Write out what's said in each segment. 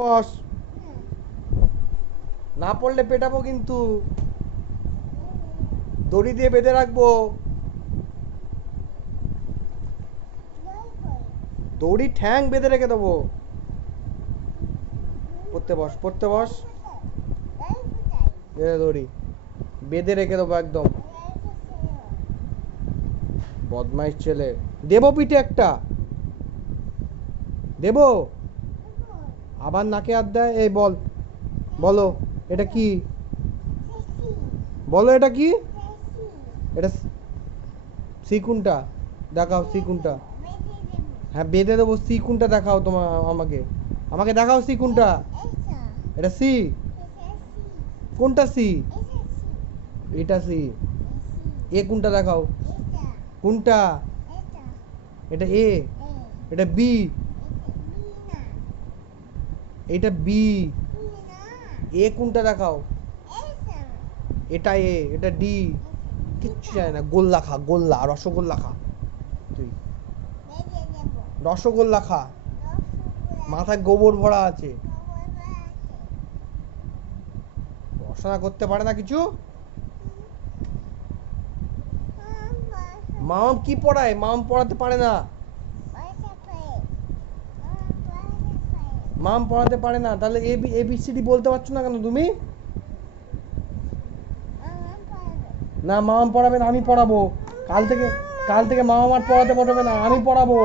বস না পড়লে পেটাবো কিন্তু। দড়ি দিয়ে বেঁধে রাখব। দড়ি ঠ্যাং বেঁধে রেখে দেবো। পড়তে বস পড়তে বস। দড়ি। বেঁধে রেখে দেবো একদম। বদমাইশ ছেলে। দেবো পিঠে একটা। দেবো? আবার নাকে হাত দেয়, এই বল। বলো, এটা কি? বলো, এটা কি? এটা সি কোনটা দেখাও সি কোনটা হ্যাঁ বেঁধে দেবো সি কোনটা দেখাও তোমার আমাকে। আমাকে দেখাও সি কোনটা এটা সি? কোনটা সি? এটা সি। এ কোনটা দেখাও? কোনটা? এটা এ। এটা বি। এটা বি এ কোনটা দেখাও? এটা এ এটা ডি কিচ্ছু জানে না। গোল্লা খা গোল্লা রসগোল্লা খা তুই। রসগোল্লা খা মাথায় গোবর ভরা আছে। পড়াশোনা করতে পারে না কিছু? মাম কি পড়ায়? মাম পড়াতে পারে না। মাম পড়াতে পারে না, তাহলে A B A B C D বলতে পারছ না কেন তুমি? না মাম পড়াবে না, আমি পড়াবো। কাল থেকে কাল থেকে মামা মার পড়াতে পারবে না, আমি পড়াবো।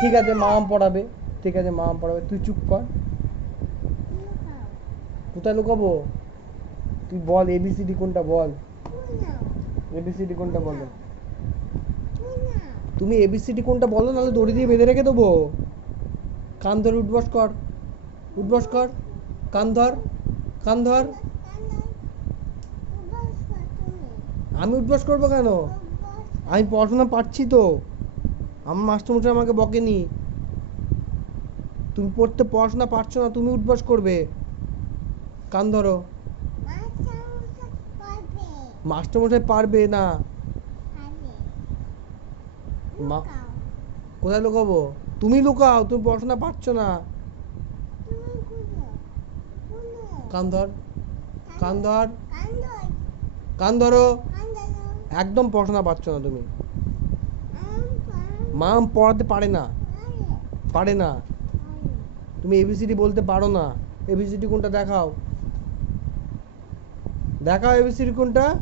ঠিক আছে মাম পড়াবে, ঠিক আছে মাম পড়াবে। তুই চুপ কর। কোথায় লুকাবো? তুই বল এবিসিডি কোনটা বল? এবিসিডি কোনটা বলো? তুমি এবিসিডি কোনটা বলো, নাহলে দড়ি দিয়ে বেঁধে রেখে দেবো। কান ধর, উঠবস কর। উঠবস কর। কান ধর। কান ধর। আমি উঠবস করব কেন? আমি পড়াশোনা পারছি তো। আমার মাস্টারমশাই আমাকে বকেনি। তুমি পড়তে পড়াশোনা পারছ না, তুমি উঠবস করবে। কান ধরো। মাস্টারমশাই পারবে না। মা- কোথায় লুকাবো? তুমি লুকাও, তুমি পড়াশোনা পারছ না। কান ধর কান ধর, কান ধরো। একদম পড়াশোনা পারছ না তুমি। মাম পড়াতে পারে না। পারে না। তুমি এবিসিডি বলতে পারো না। এবিসিডি কোনটা দেখাও? দেখাও এবিসিডি কোনটা?